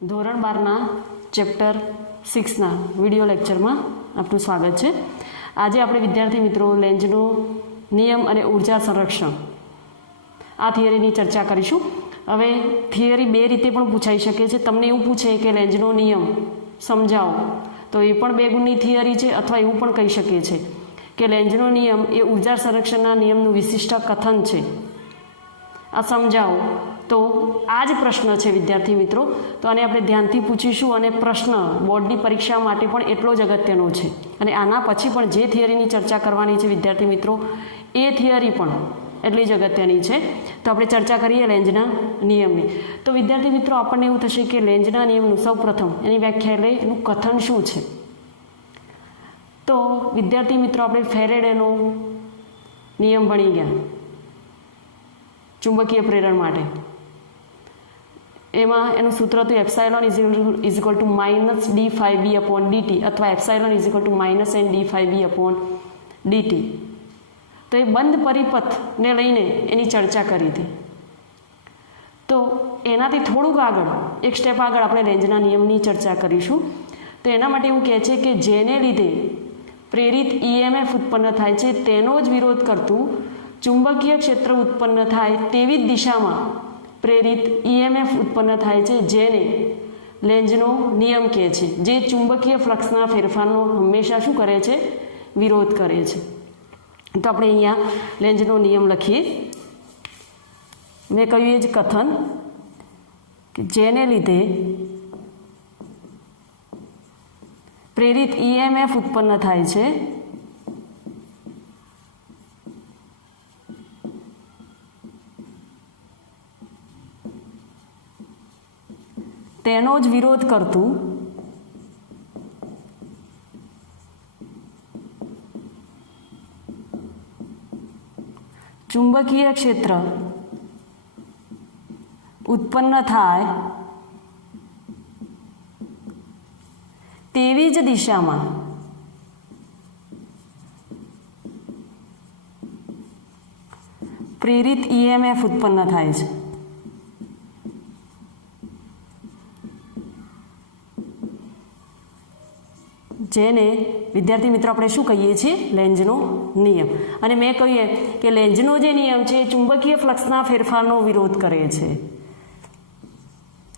ધોરણ 12ના chapter 6ના video લેક્ચરમાં આપનું સ્વાગત છે। આજે આપણે વિદ્યાર્થી મિત્રો લેન્ઝનો નિયમ અને ઉર્જા સંરક્ષણ આ થિયરીની ચર્ચા કરીશું। હવે થિયરી બે રીતે પણ પૂછાઈ શકે છે। તમને એવું પૂછે કે લેન્ઝનો નિયમ સમજાવો તો એ પણ બે ગુણની થિયરી છે, અથવા એવું પણ કહી શકે છે કે લેન્ઝનો નિયમ એ ઉર્જા સંરક્ષણના નિયમનું વિશિષ્ટ કથન છે, આ સમજાવો। તો આ જ પ્રશ્ન છે વિદ્યાર્થી મિત્રો, તો આને આપણે ધ્યાનથી પૂછીશું અને પ્રશ્ન બોર્ડની પરીક્ષા માટે પણ એટલો જ અગત્યનો છે। અને આના પછી પણ જે થિયરીની ચર્ચા કરવાની છે વિદ્યાર્થી મિત્રો, એ થિયરી પણ એટલી જ અગત્યની છે। તો આપણે ચર્ચા કરીએ લેન્ઝના નિયમની। તો વિદ્યાર્થી મિત્રો આપણને એવું થશે કે લેન્ઝના નિયમનું સૌપ્રથમ એની વ્યાખ્યા એટલે એનું કથન શું છે। તો વિદ્યાર્થી મિત્રો આપણે ફેરેડેનો નિયમ ભણી ગયા ચુંબકીય પ્રેરણ માટે। એમાં એનું સૂત્ર હતું epsilon is equal two minus d∅b upon dt અથવા epsilon is equal two minus n d∅b upon dt। તો એ બંધ પરિપથને લઈને એની ચર્ચા કરી હતી। તો એનાથી થોડુંક આગળ એક સ્ટેપ આગળ આપણે લેન્ઝના નિયમની ચર્ચા કરીશું। તો એના માટે એવું કહે છે કે જેને લીધે પ્રેરિત EMF ઉત્પન્ન થાય છે તેનો જ વિરોધ કરતું ચુંબકીય ક્ષેત્ર ઉત્પન્ન થાય તેવી જ દિશામાં પ્રેરિત EMF ઉત્પન્ન થાય છે, જેને લેન્ઝનો નિયમ કહે છે, જે ચુંબકીય ફ્લક્સના ફેરફારનો હંમેશા શું કરે છે, વિરોધ કરે છે। તો આપણે અહીંયા લેન્ઝનો નિયમ લખીએ। મેં કહ્યું એ જ કથન કે જેને લીધે પ્રેરિત EMF ઉત્પન્ન થાય છે તેનો જ વિરોધ કરતું ચુંબકીય ક્ષેત્ર ઉત્પન્ન થાય તેવી જ દિશામાં પ્રેરિત EMF ઉત્પન્ન થાય છે। જેને વિદ્યાર્થી મિત્રો આપણે શું કહીએ છીએ, લેન્ઝનો નિયમ। અને મેં કહીએ કે લેન્ઝનો જે નિયમ છે એ ચુંબકીય ફ્લક્સના ફેરફારનો વિરોધ કરે છે।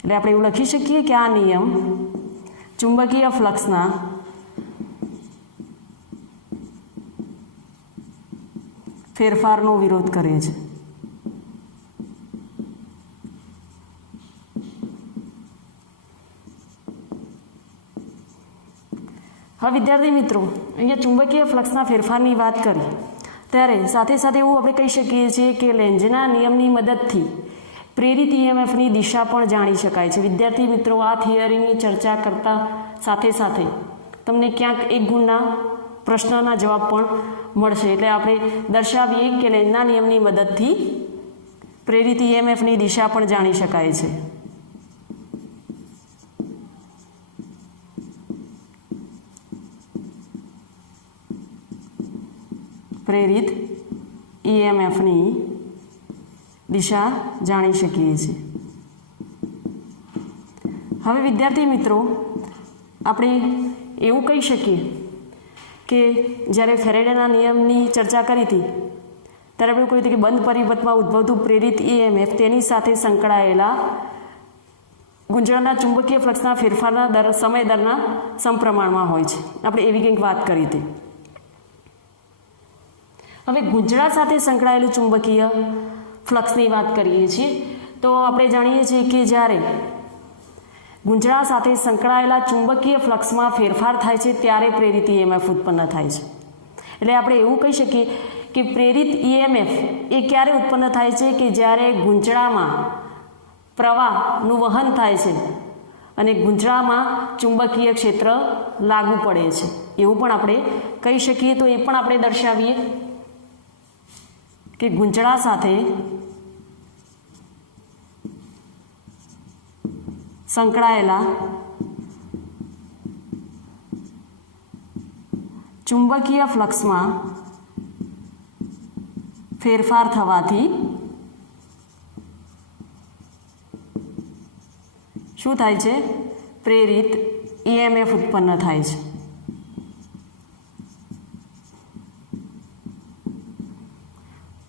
એટલે આપણે એવું લખી શકીએ કે આ નિયમ ચુંબકીય ફ્લક્સના ફેરફારનો વિરોધ કરે છે। હવે વિદ્યાર્થી મિત્રો અહીંયા ચુંબકીય ફ્લક્સના ફેરફારની વાત કરી ત્યારે સાથે સાથે એવું આપણે કહી શકીએ છીએ કે લેન્ઝના નિયમની મદદથી પ્રેરિત EMFની દિશા પણ જાણી શકાય છે। વિદ્યાર્થી મિત્રો આ થિયરીની ચર્ચા કરતા સાથે સાથે તમને ક્યાંક એક ગુણના પ્રશ્નના જવાબ પણ મળશે। એટલે આપણે દર્શાવીએ કે લેન્ઝના નિયમની મદદથી પ્રેરિત EMFની દિશા પણ જાણી શકાય છે। પ્રેરિત EMFની દિશા જાણી શકીએ છીએ। હવે વિદ્યાર્થી મિત્રો આપણે એવું કહી શકીએ કે જ્યારે ફેરેડેના નિયમની ચર્ચા કરી હતી ત્યારે આપણે કહ્યું હતું કે બંધ પરિપથમાં ઉદ્ભવતું પ્રેરિત EMF તેની સાથે સંકળાયેલા ગુંજળના ચુંબકીય ફ્લક્સના ફેરફારના સમય દરના સમપ્રમાણમાં હોય છે। આપણે એવી કંઈક વાત કરી હતી। હવે ગુંજળા સાથે સંકળાયેલું ચુંબકીય ફ્લક્સની વાત કરીએ છીએ તો આપણે જાણીએ છીએ કે જ્યારે ગુંજળા સાથે સંકળાયેલા ચુંબકીય ફ્લક્સમાં ફેરફાર થાય છે ત્યારે પ્રેરિત EMF ઉત્પન્ન થાય છે। એટલે આપણે એવું કહી શકીએ કે પ્રેરિત EMF એ ક્યારે ઉત્પન્ન થાય છે કે જ્યારે ગુંજળામાં પ્રવાહનું વહન થાય છે અને ગુંજળામાં ચુંબકીય ક્ષેત્ર લાગુ પડે છે, એવું પણ આપણે કહી શકીએ। તો એ પણ આપણે દર્શાવીએ કે ગુંજળા સાથે સંકળાયેલા ચુંબકીય ફ્લક્સમાં ફેરફાર થવાથી શું થાય છે? પ્રેરિત EMF ઉત્પન્ન થાય છે.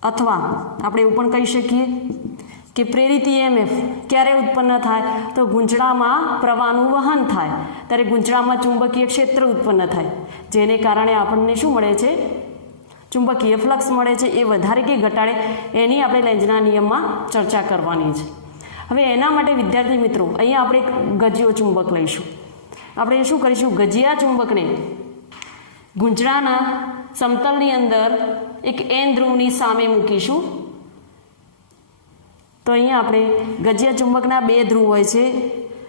અથવા આપણે એવું પણ કહી શકીએ કે પ્રેરિત EMF ક્યારે ઉત્પન્ન થાય? તો ગૂંચળામાં પ્રવાહનું વહન થાય ત્યારે ગૂંચળામાં ચુંબકીય ક્ષેત્ર ઉત્પન્ન થાય, જેને કારણે આપણને શું મળે છે? ચુંબકીય ફ્લક્સ મળે છે. એ વધારે કે ઘટાડે એની આપણે લેન્ઝના નિયમમાં ચર્ચા કરવાની છે. હવે એના માટે વિદ્યાર્થી મિત્રો અહીંયા આપણે એક ગજિયો ચુંબક લઈશું. આપણે શું કરીશું? ગજિયા ચુંબકને ગૂંચળાના સમતલની અંદર એક N ધ્રુવની સામે મૂકીશું. તો અહીંયા આપણે ગજિયા ચુંબકના 2 ધ્રુવ હોય છે,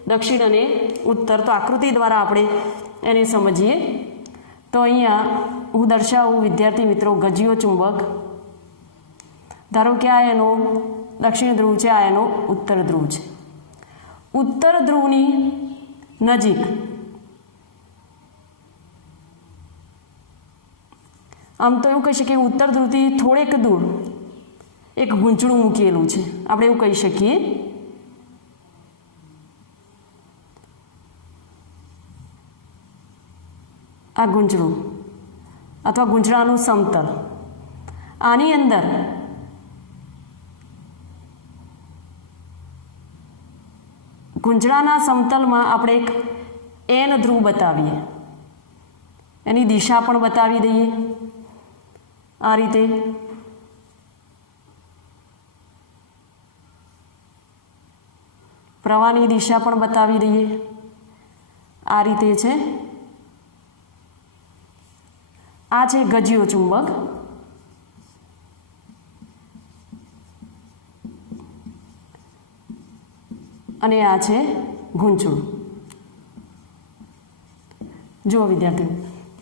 દક્ષિણ અને ઉત્તર. તો આકૃતિ દ્વારા આપણે એને સમજીએ. તો અહીંયા હું દર્શાવું વિદ્યાર્થી મિત્રો ગજિયો ચુંબક. ધારો કે આ એનો દક્ષિણ ધ્રુવ છે, આ એનો ઉત્તર ધ્રુવ છે. ઉત્તર ધ્રુવની નજીક આમ તો એવું કહી શકીએ ઉત્તર ધ્રુવથી થોડેક દૂર એક ગૂંચળું મૂકેલું છે. આપણે એવું કહી શકીએ. આ ગૂંચળું અથવા ગૂંચળાનું સમતલ, આની અંદર ગૂંચળાના સમતલમાં આપણે એક N ધ્રુવ બતાવીએ, એની દિશા પણ બતાવી દઈએ. આ રીતે પ્રવાહની દિશા પણ બતાવી દઈએ. આ રીતે છે. આ છે ગજિયો ચુંબક. અને આ છે ગૂંચળું. જુઓ વિદ્યાર્થીઓ,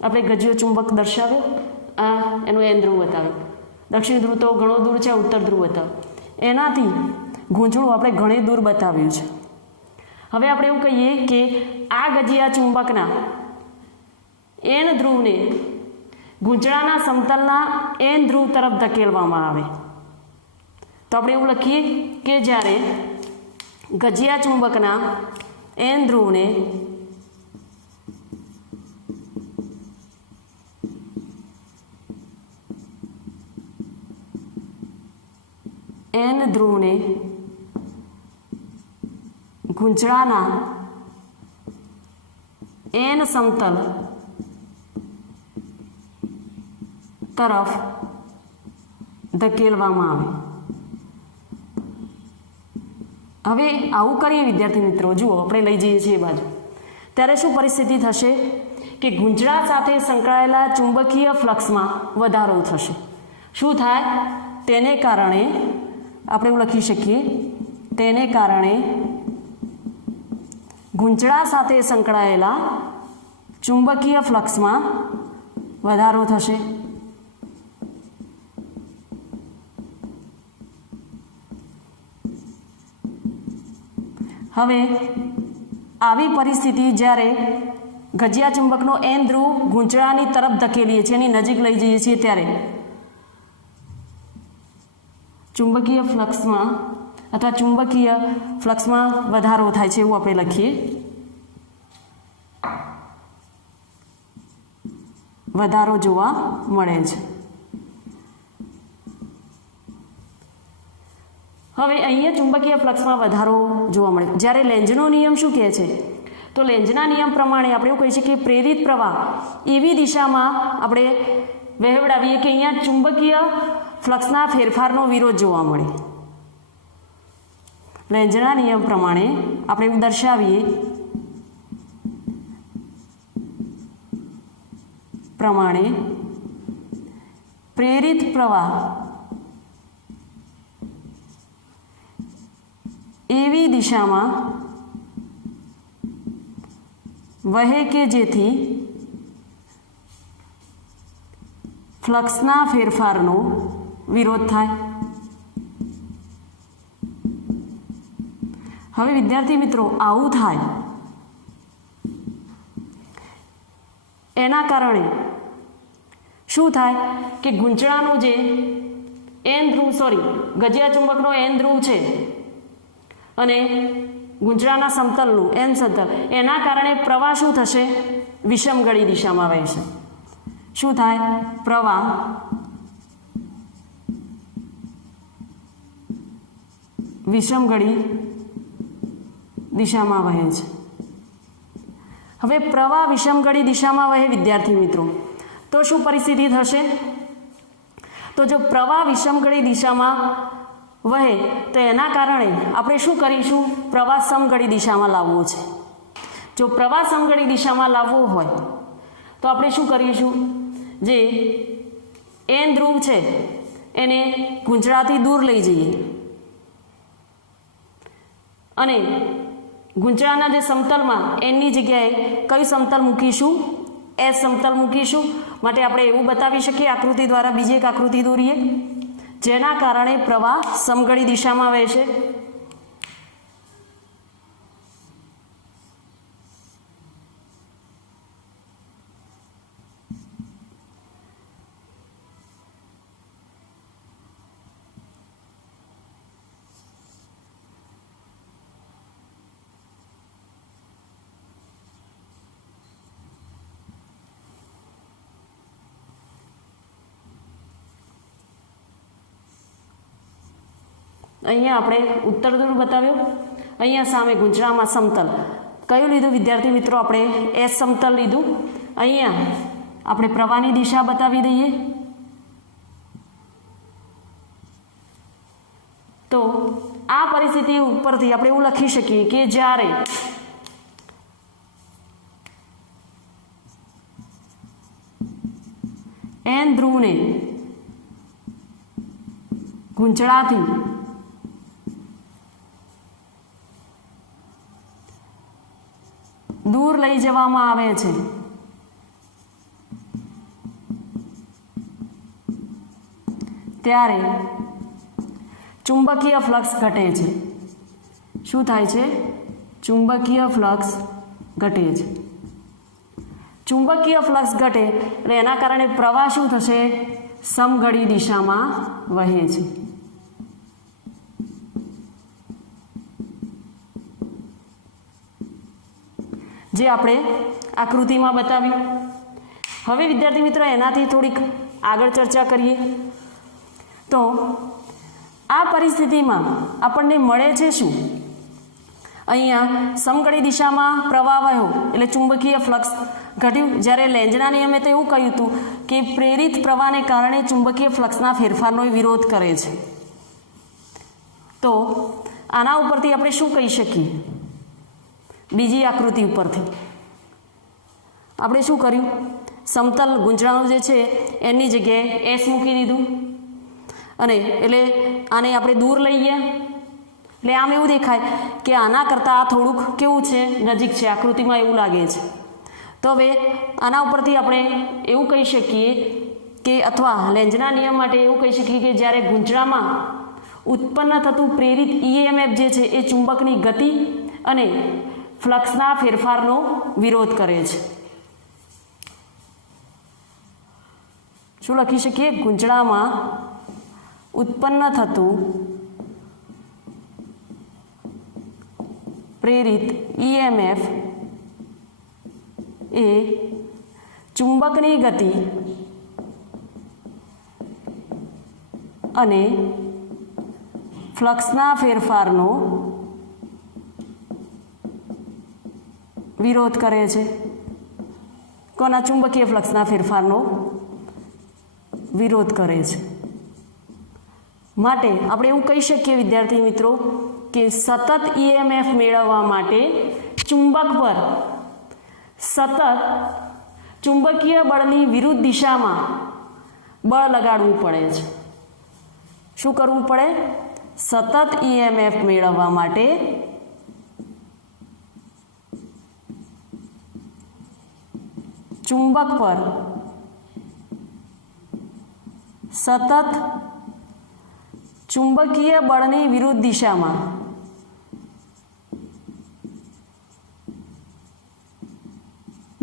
આપણે ગજિયો ચુંબક દર્શાવ્યો. આ એનો N ધ્રુવ બતાવ્યો. દક્ષિણ ધ્રુવ તો ઘણો દૂર છે, ઉત્તર ધ્રુવ બતાવ્યો. એનાથી ગૂંચળું આપણે ઘણી દૂર બતાવ્યું છે. હવે આપણે એવું કહીએ કે આ ગજિયા ચુંબકના N ધ્રુવને ગૂંચળાના સમતલના N ધ્રુવ તરફ ધકેલવામાં આવે. તો આપણે એવું લખીએ કે જ્યારે ગજિયા ચુંબકના N ધ્રુવને ગૂંચળાના N સમતલ તરફ ધકેલવામાં આવે. હવે આવું કરીએ વિદ્યાર્થી મિત્રો, જુઓ આપણે લઈ જઈએ છીએ એ બાજુ, ત્યારે શું પરિસ્થિતિ થશે કે ગૂંચળા સાથે સંકળાયેલા ચુંબકીય ફ્લક્સમાં વધારો થશે. શું થાય? તેને કારણે આપણે એવું લખી શકીએ, તેને કારણે ગૂંચળા સાથે સંકળાયેલા ચુંબકીય ફ્લક્સમાં વધારો થશે. હવે આવી પરિસ્થિતિ જ્યારે ગજિયા ચુંબકનો N ધ્રુવ ગૂંચળાની તરફ ધકેલીએ છીએ, એની નજીક લઈ જઈએ છીએ, ત્યારે ચુંબકીય ફ્લક્સમાં અથવા ચુંબકીય ફ્લક્સમાં વધારો થાય છે, એવું આપણે લખીએ. વધારો જોવા મળે છે. હવે અહીંયા ચુંબકીય ફ્લક્સમાં વધારો જોવા મળે. જ્યારે લેન્ઝનો નિયમ શું કહે છે? તો લેન્ઝના નિયમ પ્રમાણે આપણે એવું કહી શકીએ કે પ્રેરિત પ્રવાહ એવી દિશામાં આપણે વહેવડાવીએ કે અહીંયા ચુંબકીય ફ્લક્સના ફેરફારનો વિરોધ જોવા મળે. લેન્ઝના નિયમ પ્રમાણે આપણે એવું દર્શાવીએ પ્રમાણે પ્રેરિત પ્રવાહ એવી દિશામાં વહે કે જેથી ફ્લક્સના ફેરફારનો વિરોધ થાય. હવે વિદ્યાર્થી મિત્રો, આવું થાય એના કારણે શું થાય કે ગૂંચળાનું જે ગજિયા ચુંબકનો N ધ્રુવ છે, અને ગુંજરાના સમતલનું એન સમતલ એના કારણે પ્રવાહ શું થશે? વિષમગળી દિશામાં વહેશે. શું થાય? પ્રવાહ વિષમગળી દિશામાં વહે છે. હવે પ્રવાહ વિષમગળી દિશામાં વહે વિદ્યાર્થી મિત્રો, તો શું પરિસ્થિતિ થશે? તો જો પ્રવાહ વિષમગળી દિશામાં વહે તો એના કારણે આપણે શું કરીશું? પ્રવાહ સમગળી દિશામાં લાવવો છે. જો પ્રવાહ સમગળી દિશામાં લાવવો હોય તો આપણે શું કરીશું? જે એન ધ્રુવ છે એને ગુંજરાથી દૂર લઈ જઈએ અને ગુંજરાના જે સમતલમાં એનની જગ્યાએ કયું સમતલ મૂકીશું? એસ સમતલ મૂકીશું. માટે આપણે એવું બતાવી શકીએ આકૃતિ દ્વારા, બીજી એક આકૃતિ દોરીએ જેના કારણે પ્રવાહ સમગળી દિશામાં વહેશે. અહીંયા આપણે ઉત્તર ધ્રુવ બતાવ્યો, અહીંયા સામે ગુંજરામાં સમતલ કયું લીધું વિદ્યાર્થી મિત્રો? આપણે એસ સમતલ લીધું. અહીંયા આપણે પ્રવાહની દિશા બતાવી દઈએ. તો આ પરિસ્થિતિ ઉપરથી આપણે એવું લખી શકીએ કે જ્યારે એન ધ્રુવને ગુંજરાથી દૂર લઈ જવામાં આવે છે ત્યારે ચુંબકીય ફ્લક્સ ઘટે છે. શું થાય છે? ચુંબકીય ફ્લક્સ ઘટે છે. ચુંબકીય ફ્લક્સ ઘટે એટલે એના કારણે પ્રવાહ શું થશે? સમગળી દિશામાં વહે છે. જે આપણે આકૃતિમાં બતાવ્યું. હવે વિદ્યાર્થી મિત્રો એનાથી થોડીક આગળ ચર્ચા કરીએ તો આ પરિસ્થિતિમાં આપણને મળે છે શું? અહીંયા સમગળી દિશામાં પ્રવાહ વહ્યો એટલે ચુંબકીય ફ્લક્સ ઘટ્યું. જ્યારે લેન્ઝના નિયમે તો એવું કહ્યું હતું કે પ્રેરિત પ્રવાહને કારણે ચુંબકીય ફ્લક્સના ફેરફારનો વિરોધ કરે છે. તો આના ઉપરથી આપણે શું કહી શકીએ? બીજી આકૃતિ ઉપરથી આપણે શું કર્યું? સમતલ ગુંજરાનું જે છે એની જગ્યાએ એસ મૂકી દીધું અને એટલે આને આપણે દૂર લઈ ગયા. એટલે આમ એવું દેખાય કે આના કરતાં આ થોડુંક કેવું છે? નજીક છે. આકૃતિમાં એવું લાગે છે. તો હવે આના ઉપરથી આપણે એવું કહી શકીએ કે અથવા લેન્ઝના નિયમ માટે એવું કહી શકીએ કે જ્યારે ગુંજરામાં ઉત્પન્ન થતું પ્રેરિત EMF જે છે એ ચુંબકની ગતિ અને ફ્લક્સના ફેરફારનો વિરોધ કરે છે. શું લખી શકીએ? ગુંજરામાં ઉત્પન્ન થતું પ્રેરિત EMF એ ચુંબકની ગતિ અને ફ્લક્સના ફેરફારનો વિરોધ કરે છે. કોના? ચુંબકીય ફ્લક્સના ફેરફારનો વિરોધ કરે છે. માટે આપણે એવું કહી શકીએ વિદ્યાર્થી મિત્રો કે સતત EMF મેળવવા માટે ચુંબક પર સતત ચુંબકીય બળની વિરુદ્ધ દિશામાં બળ લગાડવું પડે છે. શું કરવું પડે? સતત EMF મેળવવા માટે ચુંબક પર સતત ચુંબકીય બળની વિરુદ્ધ દિશામાં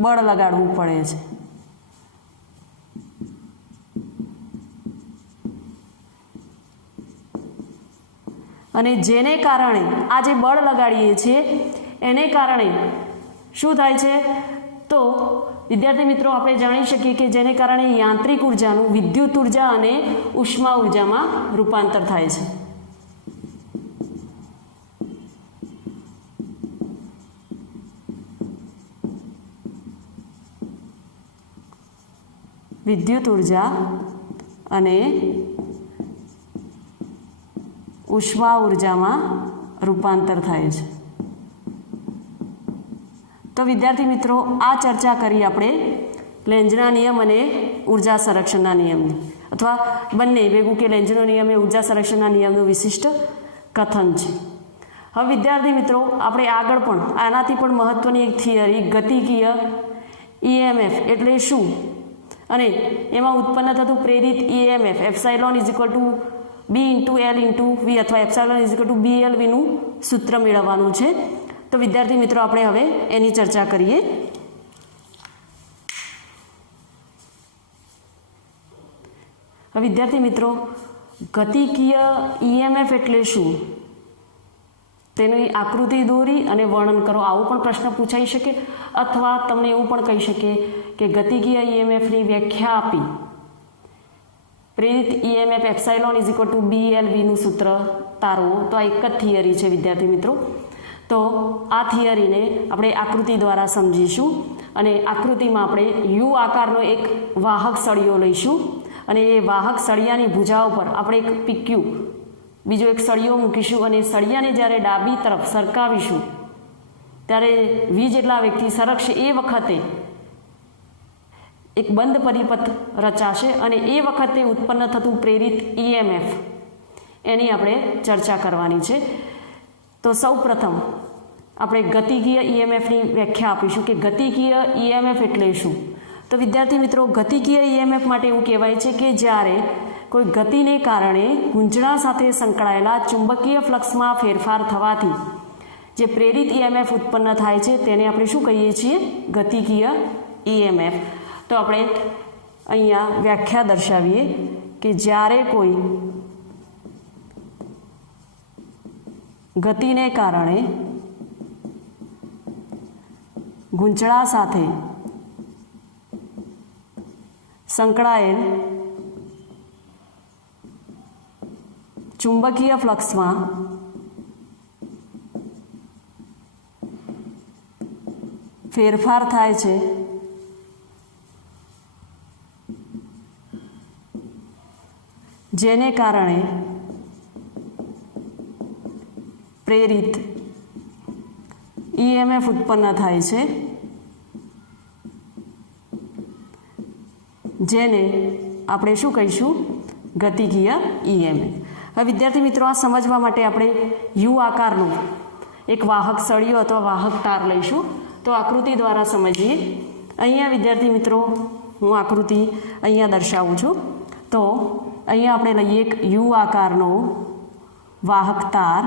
બળ લગાડવું પડે છે. અને જેને કારણે આ જે બળ લગાડીએ છીએ એને કારણે શું થાય છે? તો વિદ્યાર્થી મિત્રો આપણે જાણી શકીએ કે જેને કારણે યાંત્રિક ઉર્જાનું વિદ્યુત ઉર્જા અને ઉષ્મા ઉર્જામાં રૂપાંતર થાય છે. વિદ્યુત ઉર્જા અને ઉષ્મા ઉર્જામાં રૂપાંતર થાય છે. તો વિદ્યાર્થી મિત્રો આ ચર્ચા કરી આપણે લેન્ઝના નિયમ અને ઉર્જા સંરક્ષણના નિયમની, અથવા બંને ભેગું કે લેન્ઝનો નિયમ એ ઉર્જા સંરક્ષણના નિયમનું વિશિષ્ટ કથન છે. હવે વિદ્યાર્થી મિત્રો આપણે આગળ પણ આનાથી પણ મહત્વની એક થિયરી ગતિકીય EMF એટલે શું અને એમાં ઉત્પન્ન થતું પ્રેરિત EMF epsilon is equal two B into L into V અથવા એપ્સાઇલોન ઇઝ ઇક્વલ ટુ BLVનું સૂત્ર મેળવવાનું છે. તો વિદ્યાર્થી મિત્રો આપણે હવે એની ચર્ચા કરીએ. વિદ્યાર્થી મિત્રો ગતિકીય EMF એટલે શું તેની આકૃતિ દોરી અને વર્ણન કરો, આવું પણ પ્રશ્ન પૂછાઈ શકે. અથવા તમને એવું પણ કહી શકે કે ગતિકીય EMFની વ્યાખ્યા આપી પ્રેરિત EMF epsilon is equal to BLVનું સૂત્ર તારવો. તો આ એક જ થિયરી છે વિદ્યાર્થી મિત્રો. તો આ થિયરીને આપણે આકૃતિ દ્વારા સમજીશું અને આકૃતિમાં આપણે યુ આકારનો એક વાહક સળિયો લઈશું અને એ વાહક સળિયાની ભુજાઓ પર આપણે એક PQ બીજો એક સળિયો મૂકીશું અને સળિયાને જ્યારે ડાબી તરફ સરકાવીશું ત્યારે V જેટલા વેગથી સરકશે. એ વખતે એક બંધ પરિપથ રચાશે અને એ વખતે ઉત્પન્ન થતું પ્રેરિત EMF એની આપણે ચર્ચા કરવાની છે. તો સૌ પ્રથમ આપણે ગતિકીય EMFની વ્યાખ્યા આપીશું કે ગતિકીય EMF એટલે શું. તો વિદ્યાર્થી મિત્રો ગતિકીય EMF માટે એવું કહેવાય છે કે જ્યારે કોઈ ગતિને કારણે ગુંજણા સાથે સંકળાયેલા ચુંબકીય ફ્લક્સમાં ફેરફાર થવાથી જે પ્રેરિત EMF ઉત્પન્ન થાય છે તેને આપણે શું કહીએ છીએ? ગતિકીય EMF. તો આપણે અહીંયા વ્યાખ્યા દર્શાવીએ કે જ્યારે કોઈ ગતિને કારણે ગુંચળા સાથે સંકળાયેલ ચુંબકીય ફ્લક્સમાં ફેરફાર થાય છે જેને કારણે પ્રેરિત EMF ઉત્પન્ન થાય છે જેને આપણે શું કહીશું? ગતિકીય EMF. હવે વિદ્યાર્થી મિત્રો આ સમજવા માટે આપણે યુ આકારનો એક વાહક સળિયો અથવા વાહક તાર લઈશું. તો આકૃતિ દ્વારા સમજીએ. અહીંયા વિદ્યાર્થી મિત્રો હું આકૃતિ અહીંયા દર્શાવું છું. તો અહીંયા આપણે લઈએ એક યુ આકારનો વાહક તાર.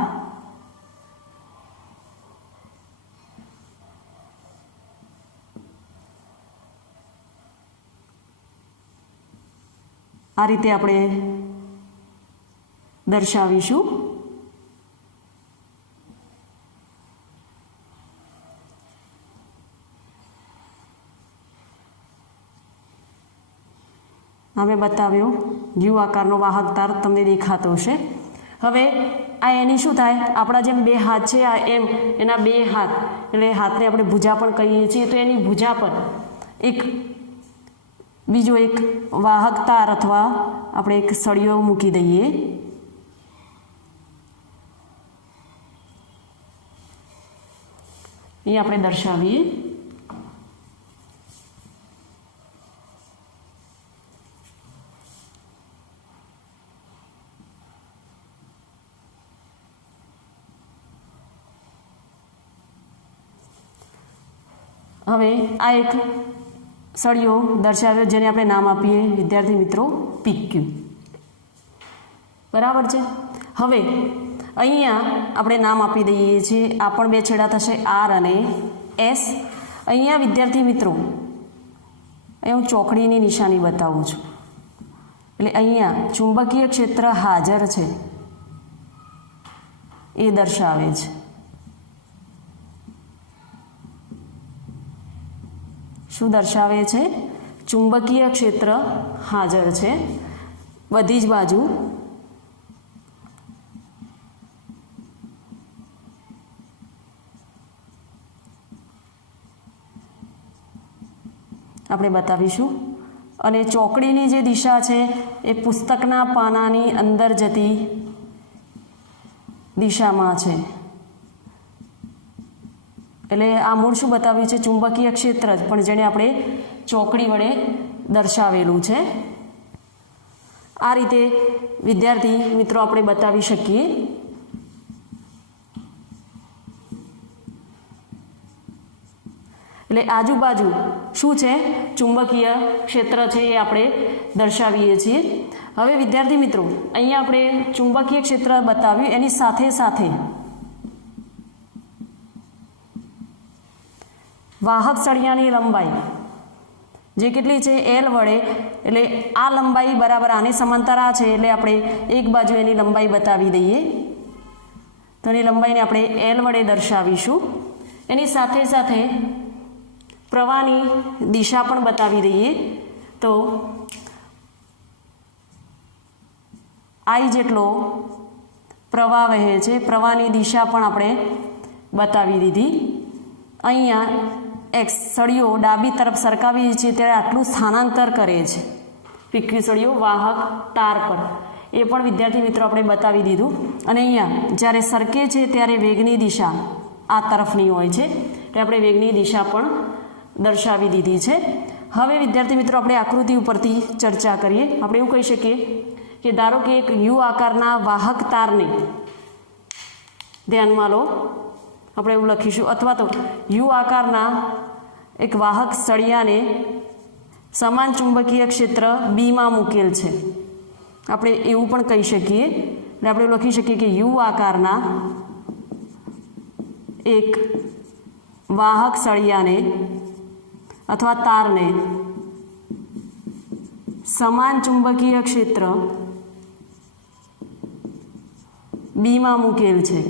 આ રીતે આપણે દર્શાવીશું. અમે બતાવ્યો યુ આકારનો વાહક તાર તમને દેખાતો હશે. હવે આ એની શું થાય? આપણા જેમ બે હાથ છે આ એમ એના બે હાથ એટલે હાથને આપણે ભુજા પણ કહીએ છીએ. તો એની ભુજા પર એક બીજો એક વાહક તાર અથવા આપણે એક સળિયો મૂકી દઈએ. એ આપણે દર્શાવીએ. હવે આ એક સળિયો દર્શાવ્યો જેને આપણે નામ આપીએ વિદ્યાર્થી મિત્રો PQ. બરાબર છે. હવે અહીંયા આપણે નામ આપી દઈએ છીએ. આ પણ બે છેડા થશે R અને S. અહીંયા વિદ્યાર્થી મિત્રો અહીં હું ચોકડીની નિશાની બતાવું છું. એટલે અહીંયા ચુંબકીય ક્ષેત્ર હાજર છે એ દર્શાવે છે। શું દર્શાવે છે? ચુંબકીય ક્ષેત્ર હાજર છે બધી જ બાજુ। આપણે બતાવીશું। અને ચોકડીની જે દિશા છે એ પુસ્તકના પાનાની અંદર જતી દિશામાં છે। એટલે આ મૂળ શું બતાવ્યું છે? ચુંબકીય ક્ષેત્ર જ, પણ જેને આપણે ચોકડી વડે દર્શાવેલું છે। આ રીતે વિદ્યાર્થી મિત્રો આપણે બતાવી શકીએ। એટલે આજુબાજુ શું છે? ચુંબકીય ક્ષેત્ર છે એ આપણે દર્શાવીએ છીએ। હવે વિદ્યાર્થી મિત્રો અહીંયા આપણે ચુંબકીય ક્ષેત્ર બતાવ્યું, એની સાથે સાથે વાહક સળિયાની લંબાઈ જે કેટલી છે? L વડે, એટલે આ લંબાઈ બરાબર આની સમાંતર આ છે, એટલે આપણે એક બાજુ એની લંબાઈ બતાવી દઈએ તો એની લંબાઈને આપણે L વડે દર્શાવીશું। એની સાથે સાથે પ્રવાહની દિશા પણ બતાવી દઈએ તો I જેટલો પ્રવાહ વહે છે, પ્રવાહની દિશા પણ આપણે બતાવી દીધી। અહીંયા X સળિયો ડાબી તરફ સરકાવીએ છીએ ત્યારે આટલું સ્થાનાંતર કરે છે PQ સળિયો વાહક તાર પર, એ પણ વિદ્યાર્થી મિત્રો આપણે બતાવી દીધું। અને અહીંયા જ્યારે સરકે છે ત્યારે વેગની દિશા આ તરફની હોય છે, એટલે આપણે વેગની દિશા પણ દર્શાવી દીધી છે। હવે વિદ્યાર્થી મિત્રો આપણે આકૃતિ ઉપરથી ચર્ચા કરીએ। આપણે એવું કહી શકીએ કે ધારો કે એક યુ આકારના વાહક તારને ધ્યાનમાં લો, આપણે એવું લખીશું, અથવા તો યુ આકારના એક વાહક સળિયાને સમાન ચુંબકીય ક્ષેત્ર બીમાં મૂકેલ છે, આપણે એવું પણ કહી શકીએ। એટલે આપણે લખી શકીએ કે યુ આકારના એક વાહક સળિયાને અથવા તારને સમાન ચુંબકીય ક્ષેત્ર બીમાં મૂકેલ છે।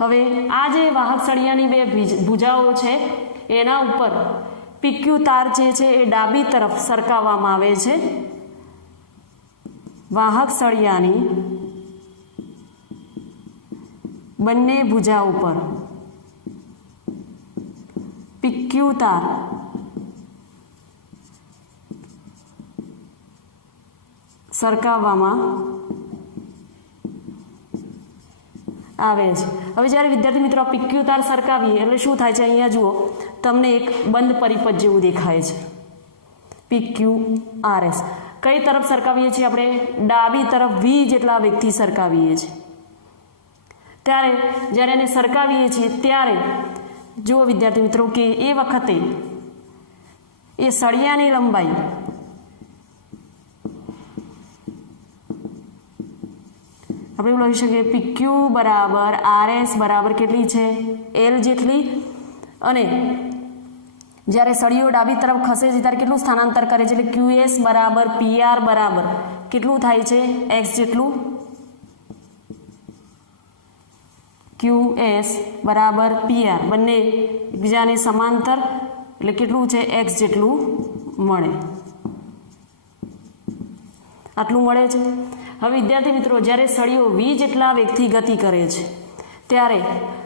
હવે આ જે વાહક સળિયાની બે ભુજાઓ છે એના ઉપર PQ તાર જે છે એ ડાબી તરફ સરકાવવામાં આવે છે। વાહક સળિયાની બંને ભુજા ઉપર PQ તાર સરકાવવામાં આવે છે। હવે જ્યારે વિદ્યાર્થી મિત્રો PQ તાર સરકાવીએ એટલે શું થાય છે? અહીંયા જુઓ, તમને એક બંધ પરિપથ જેવું દેખાય છે PQRS। કઈ તરફ સરકાવીએ છીએ? આપણે ડાબી તરફ V જેટલા વેગથી સરકાવીએ છીએ। ત્યારે જ્યારે એને સરકાવીએ છીએ ત્યારે જુઓ વિદ્યાર્થી મિત્રો કે એ વખતે એ સળિયાની લંબાઈ આપણે એવું લખી શકીએ PQ બરાબર RS બરાબર કેટલી છે? L જેટલી। અને જ્યારે સળિયો ડાબી તરફ ખસે છે ત્યારે કેટલું સ્થાનાંતર કરે છે? એટલે QS બરાબર PR બરાબર કેટલું થાય છે? X જેટલું। QS બરાબર PR બંને એકબીજાને સમાંતર, એટલે કેટલું છે? X જેટલું મળે, આટલું મળે છે। હવે વિદ્યાર્થી મિત્રો જ્યારે સળિયો V જેટલા વેગથી ગતિ કરે છે ત્યારે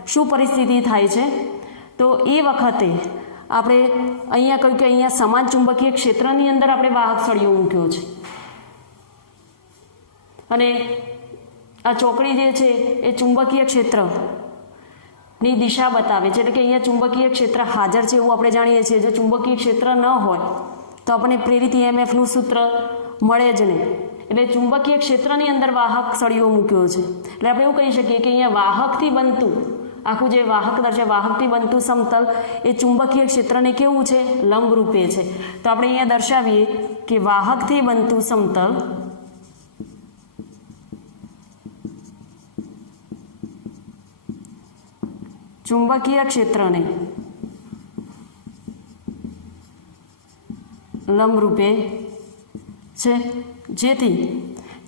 શું પરિસ્થિતિ થાય છે? તો એ વખતે આપણે અહીંયા કહ્યું કે અહીંયા સમાન ચુંબકીય ક્ષેત્રની અંદર આપણે વાહક સળિયો મૂક્યો છે, અને આ ચોકડી જે છે એ ચુંબકીય ક્ષેત્રની દિશા બતાવે છે, એટલે કે અહીંયા ચુંબકીય ક્ષેત્ર હાજર છે એવું આપણે જાણીએ છીએ। જો ચુંબકીય ક્ષેત્ર ન હોય તો આપણને પ્રેરિત EMFનું સૂત્ર મળે જ નહીં। એટલે ચુંબકીય ક્ષેત્રની અંદર વાહક સળિયો મૂક્યો છે, એટલે આપણે એવું કહી શકીએ કે અહીંયા વાહકથી બનતું આખું જે વાહક દર છે, વાહકથી બનતું સમતલ એ ચુંબકીય ક્ષેત્રને કેવું છે? લંબરૂપે છે। તો આપણે અહીંયા દર્શાવીએ કે વાહકથી બનતું સમતલ ચુંબકીય ક્ષેત્રને લંબરૂપે છે, જેથી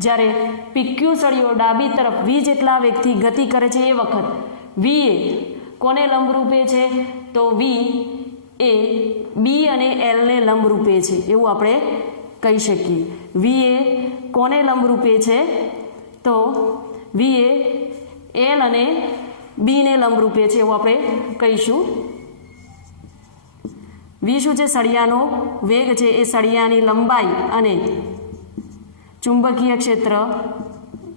જ્યારે પીક્યુ સળિયો ડાબી તરફ v જેટલા વેગથી ગતિ કરે છે એ વખત v એ કોને લંબરૂપે છે? તો v એ b અને l ને લંબરૂપે છે એવું આપણે કહી શકીએ. v એ કોને લંબરૂપે છે? તો v એ l અને b ને લંબરૂપે છે એવું આપણે કહીશું. v શું છે? સળિયાનો વેગ છે, એ સળિયાની લંબાઈ અને ચુંબકીય ક્ષેત્ર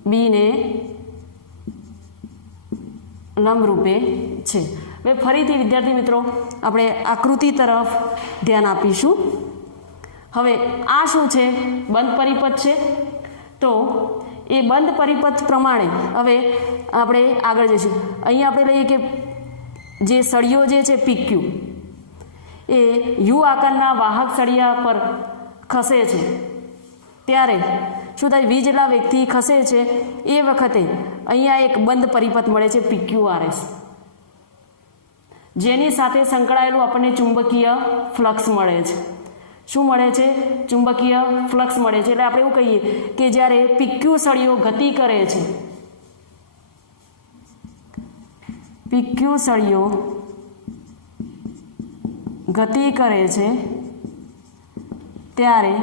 b ને લંબરૂપે છે. હવે ફરીથી વિદ્યાર્થી મિત્રો આપણે આકૃતિ તરફ ધ્યાન આપીશું. હવે આ શું છે? બંધ પરિપથ છે. તો એ બંધ પરિપથ પ્રમાણે હવે આપણે આગળ જઈશું. અહીં આપણે લઈએ કે જે સળિયો જે છે પીક્યુ એ યુ આકારના વાહક સળિયા પર ખસે છે, ત્યારે શું થાય? v જેટલા વેગથી ખસે છે એ વખતે અહીંયા એક બંધ પરિપથ મળે છે PQRS, જેની સાથે સંકળાયેલું આપણને ચુંબકીય ફ્લક્સ મળે છે. શું મળે છે? ચુંબકીય ફ્લક્સ મળે છે. એટલે આપણે એવું કહીએ કે જ્યારે પીક્યુ સળિયો ગતિ કરે છે, પીક્યુ સળિયો ગતિ કરે છે ત્યારે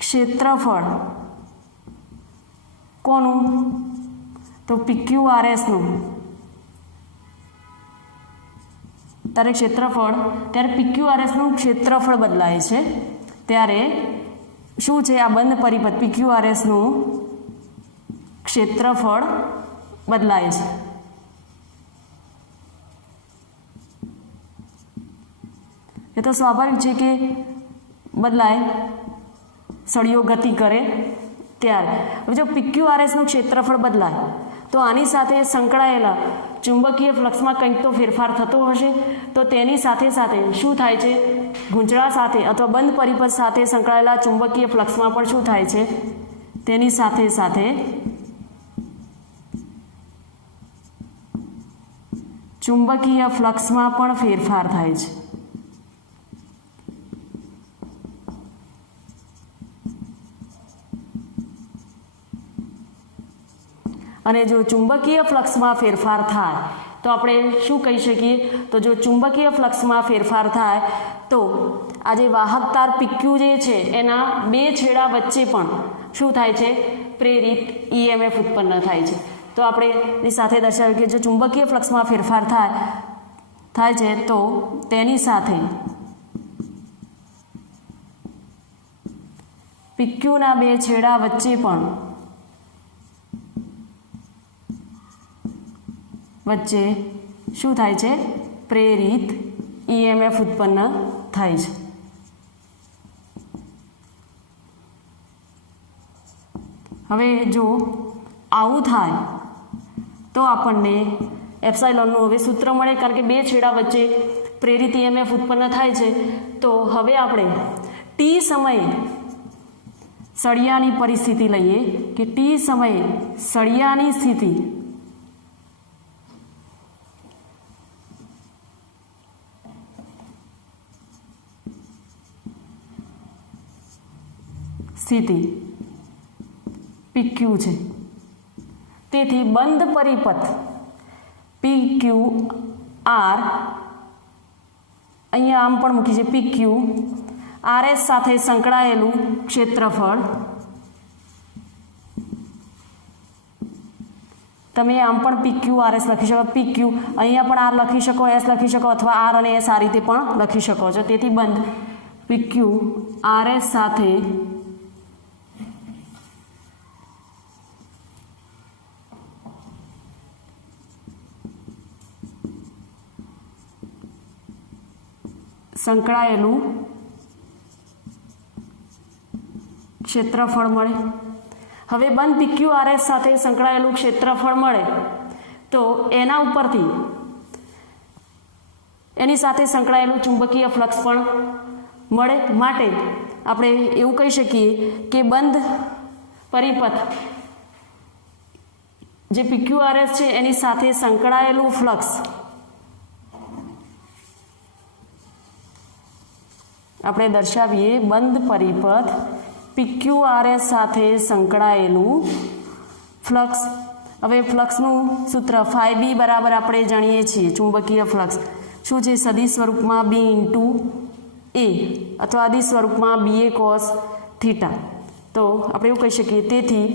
ક્ષેત્રફળ કોનું? તો PQRSનું. ત્યારે PQRSનું ક્ષેત્રફળ બદલાય છે, ત્યારે શું છે? આ બંધ પરિપથ PQRSનું ક્ષેત્રફળ બદલાય છે. એ તો સ્વાભાવિક છે કે બદલાય, સળિયો ગતિ કરે ત્યારે. હવે જો PQRSનું ક્ષેત્રફળ બદલાય તો આની સાથે સંકળાયેલા ચુંબકીય ફ્લક્સમાં કંઈક તો ફેરફાર થતો હશે. તો તેની સાથે સાથે શું થાય છે? ગૂંચળા સાથે અથવા બંધ પરિપથ સાથે સંકળાયેલા ચુંબકીય ફ્લક્સમાં પણ શું થાય છે? તેની સાથે સાથે ચુંબકીય ફ્લક્સમાં પણ ફેરફાર થાય છે. અને જો ચુંબકીય ફ્લક્સમાં ફેરફાર થાય તો આપણે શું કહી શકીએ? તો જો ચુંબકીય ફ્લક્સમાં ફેરફાર થાય તો આ જે વાહક તાર PQ જે છે એના બે છેડા વચ્ચે પણ શું થાય છે? પ્રેરિત EMF ઉત્પન્ન થાય છે. તો આપણે એની સાથે દર્શાવ્યું કે જો ચુંબકીય ફ્લક્સમાં ફેરફાર થાય છે તો તેની સાથે PQના બે છેડા વચ્ચે શું થાય છે? પ્રેરિત EMF ઉત્પન્ન થાય છે. હવે જો આવું થાય તો આપણને એપ્સાઇલોનનું હવે સૂત્ર મળે, કારણ કે બે છેડા વચ્ચે પ્રેરિત EMF ઉત્પન્ન થાય છે. તો હવે આપણે t સમયે સળિયાની પરિસ્થિતિ લઈએ કે t સમયે સળિયાની સ્થિતિ PQ છે. તેથી બંધ પરિપથ PQR અહીંયા આમ પણ મૂકી છે. PQRS સાથે સંકળાયેલું ક્ષેત્રફળ તમે આમ પણ PQRS લખી શકો. PQ અહીંયા પણ R લખી શકો, S લખી શકો, અથવા R અને S આ રીતે પણ લખી શકો છો. તેથી બંધ PQRS સાથે સંકળાયેલું ક્ષેત્રફળ મળે. હવે બંધ PQRS સાથે સંકળાયેલું ક્ષેત્રફળ મળે તો એના ઉપરથી એની સાથે સંકળાયેલું ચુંબકીય ફ્લક્સ પણ મળે. માટે આપણે એવું કહી શકીએ કે બંધ પરિપથ જે PQRS છે એની સાથે સંકળાયેલું ફ્લક્સ આપણે દર્શાવીએ બંધ પરિપથ PQRS સાથે સંકળાયેલું ફ્લક્સ. હવે ફ્લક્સનું સૂત્ર phi b બરાબર આપણે જાણીએ છીએ. ચુંબકીય ફ્લક્સ શું છે? સદિશ સ્વરૂપમાં B ઇન્ટુ A અથવા અદિશ સ્વરૂપમાં BA cos થીટા. તો આપણે એવું કહી શકીએ, તેથી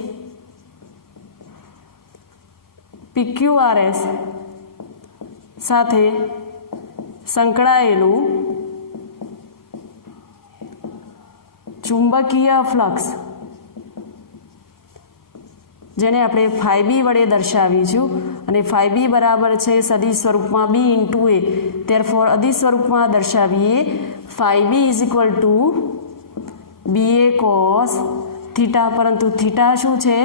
PQRS સાથે સંકળાયેલું ચુંબકીય ફ્લક્સ, જેને આપણે phi b વડે દર્શાવીશું, અને phi b બરાબર છે સદિશ સ્વરૂપમાં B ઇન્ટુ A, therefore અદિશ સ્વરૂપમાં દર્શાવીએ phi b is equal to BA cos theta, પરંતુ થીટા શું છે?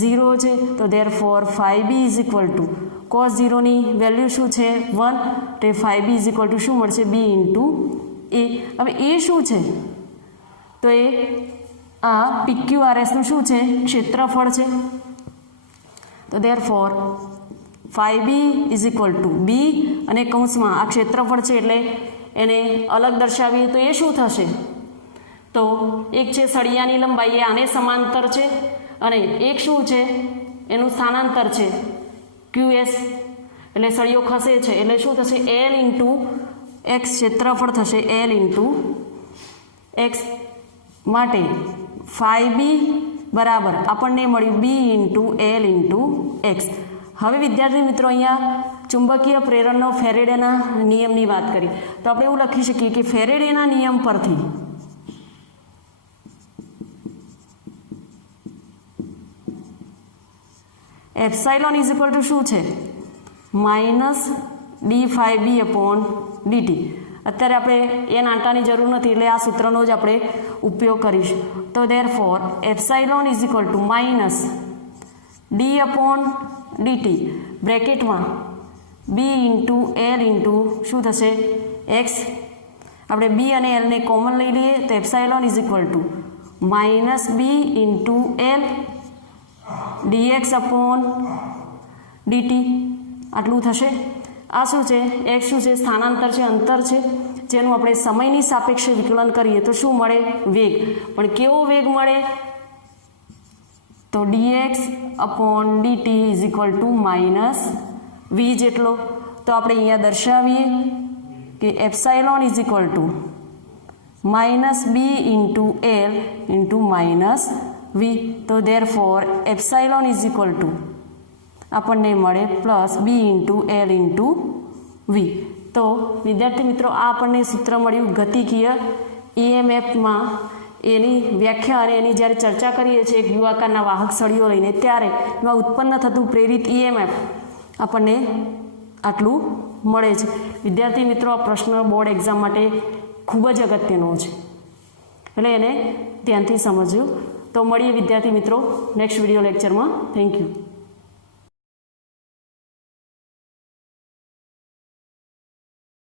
0 છે. તો therefore phi b is equal to cos 0ની વેલ્યુ શું છે? 1. તો phi b is equal to શું મળશે? B into A. હવે એ શું છે? તો એ આ PQRSનું શું છે? ક્ષેત્રફળ છે. તો therefore phi b is equal two B, અને કૌંસમાં આ ક્ષેત્રફળ છે એટલે એને અલગ દર્શાવીએ તો એ શું થશે? તો એક છે સળિયાની લંબાઈ, એ આને સમાંતર છે, અને એક શું છે? એનું સ્થાનાંતર છે QS, એટલે સળિયો ખસે છે એટલે શું થશે? L ઇન્ટુ X ક્ષેત્રફળ થશે L ઇન્ટુ X. માટે phi b બરાબર આપણને મળ્યું B into L into X. હવે વિદ્યાર્થી મિત્રો, અહીંયા ચુંબકીય પ્રેરણનો ફેરેડેના નિયમની વાત કરી તો આપણે એવું લખી શકીએ કે ફેરેડેના નિયમ પરથી એપ્સાઇલોન ઇઝ ઇક્વલ ટુ શું છે? Minus d phi b upon dt. અત્યારે આપણે એ નાંટાની જરૂર નથી એટલે આ સૂત્રનો જ આપણે ઉપયોગ કરીશું. તો therefore epsilon is equal two minus d upon dt બ્રેકેટમાં B into L into શું થશે? X. આપણે B અને L ને કોમન લઈ લઈએ તો epsilon is equal two minus B into L dx upon dt આટલું થશે. આ શું છે? X શું છે? સ્થાનાંતર છે, અંતર છે, જેનું આપણે સમયની સાપેક્ષે વિકલન કરીએ તો શું મળે? વેગ. પણ કેવો વેગ મળે? તો dx upon dt is equal two minus v જેટલો. તો આપણે અહીંયા દર્શાવીએ કે epsilon is equal two minus B into L into minus v. તો therefore epsilon is equal two આપણને મળે plus B into L into v. તો વિદ્યાર્થી મિત્રો, આ આપણને સૂત્ર મળ્યું ગતિકીય EMFમાં. એની વ્યાખ્યા અને એની જ્યારે ચર્ચા કરીએ છીએ એક યુવાકારના વાહક સળીઓ લઈને, ત્યારે એમાં ઉત્પન્ન થતું પ્રેરિત EMF આપણને આટલું મળે છે. વિદ્યાર્થી મિત્રો, આ પ્રશ્ન બોર્ડ એક્ઝામ માટે ખૂબ જ અગત્યનો છે, એટલે એને ધ્યાનથી સમજજો. તો મળીએ વિદ્યાર્થી મિત્રો નેક્સ્ટ વિડીયો લેક્ચરમાં. Thank you.